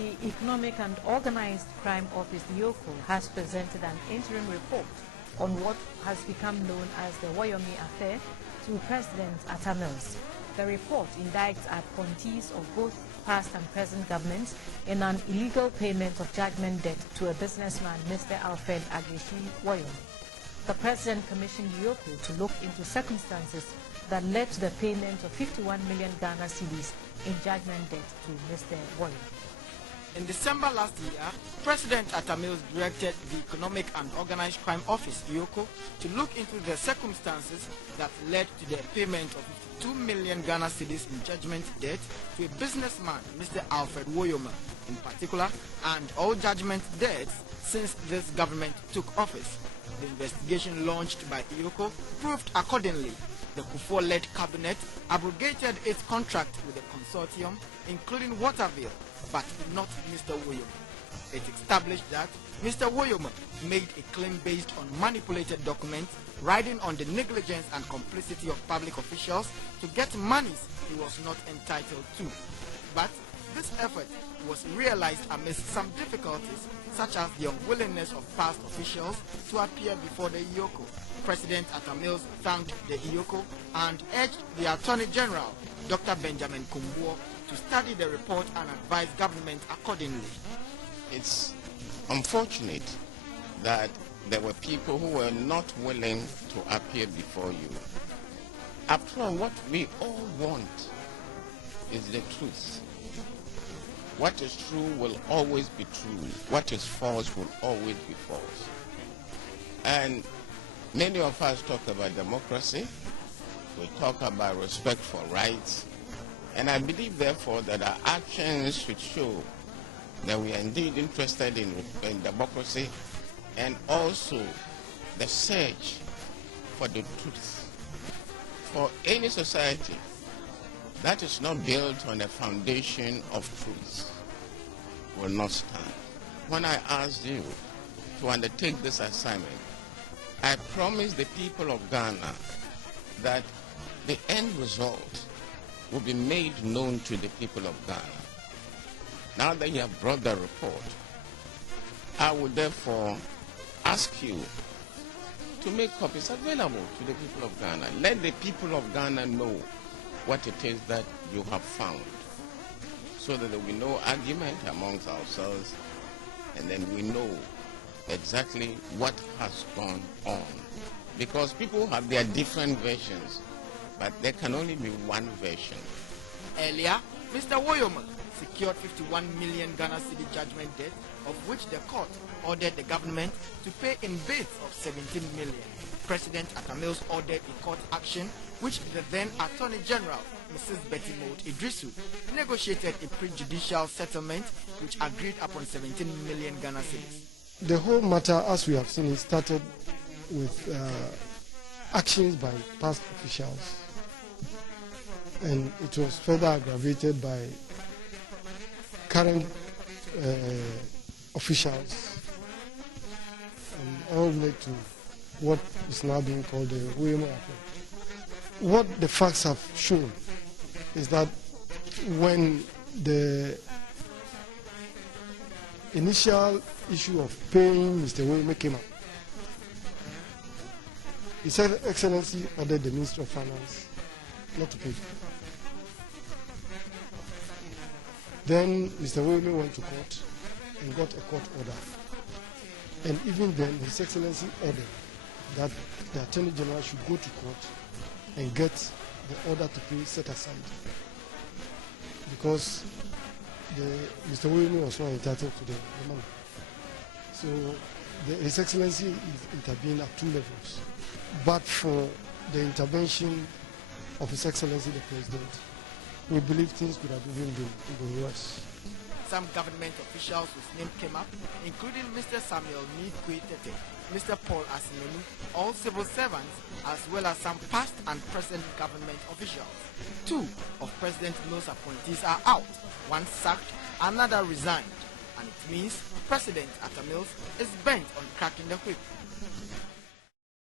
The Economic and Organized Crime Office, EOCO, has presented an interim report on what has become known as the Woyome Affair to President Mills. The report indicts appointees of both past and present governments in an illegal payment of judgment debt to a businessman, Mr. Alfred Woyome. The President commissioned EOCO to look into circumstances that led to the payment of 51 million Ghana cedis in judgment debt to Mr. Woyome. In December last year, President Mills directed the Economic and Organized Crime Office, EOCO, to look into the circumstances that led to the payment of 2 million Ghana cedis in judgment debt to a businessman, Mr. Alfred Woyome, in particular, and all judgment debts since this government took office. The investigation launched by EOCO proved accordingly. The Kufuor-led cabinet abrogated its contract with the consortium, including Waterville, but not Mr. Woyome. It established that Mr. Woyome made a claim based on manipulated documents riding on the negligence and complicity of public officials to get monies he was not entitled to. But this effort was realized amidst some difficulties, such as the unwillingness of past officials to appear before the EOCO. President Mills thanked the EOCO and urged the Attorney General, Dr. Benjamin Kumbuo, to study the report and advise government accordingly. It's unfortunate that there were people who were not willing to appear before you. After all, what we all want is the truth. What is true will always be true. What is false will always be false. And many of us talk about democracy. We talk about respect for rights. And I believe, therefore, that our actions should show that we are indeed interested in democracy and also the search for the truth. For any society that is not built on a foundation of truth will not stand. When I asked you to undertake this assignment, I promised the people of Ghana that the end result will be made known to the people of Ghana. Now that you have brought the report, I would therefore ask you to make copies available to the people of Ghana. Let the people of Ghana know what it is that you have found, so that there will be no argument amongst ourselves, and then we know exactly what has gone on. Because people have their different versions, but there can only be one version. Earlier, Mr. Woyome secured 51 million Ghana cedi judgment debt, of which the court ordered the government to pay in bits of 17 million. President Mills ordered a court action, which the then Attorney General, Mrs. Betty Moult Idrisu, negotiated a prejudicial settlement which agreed upon 17 million Ghana cedis. The whole matter, as we have seen, it started with actions by past officials, and it was further aggravated by current officials, and all led to what is now being called the Woyome Affair. What the facts have shown is that when the initial issue of paying Mr. Woyome came up, His Excellency ordered the Minister of Finance not to pay. Then Mr. Woyome went to court and got a court order. And even then, His Excellency ordered that the Attorney General should go to court and get the order to pay set aside, because Mr. Woyome was not entitled to the money. So His Excellency intervened at two levels. But for the intervention of His Excellency the President, we believe things could have even been worse. Some government officials whose name came up, including Mr. Samuel Nikwe Tete, Mr. Paul Asimenu, all civil servants, as well as some past and present government officials. Two of President Mills' appointees are out, one sacked, another resigned, and it means President Mills is bent on cracking the whip.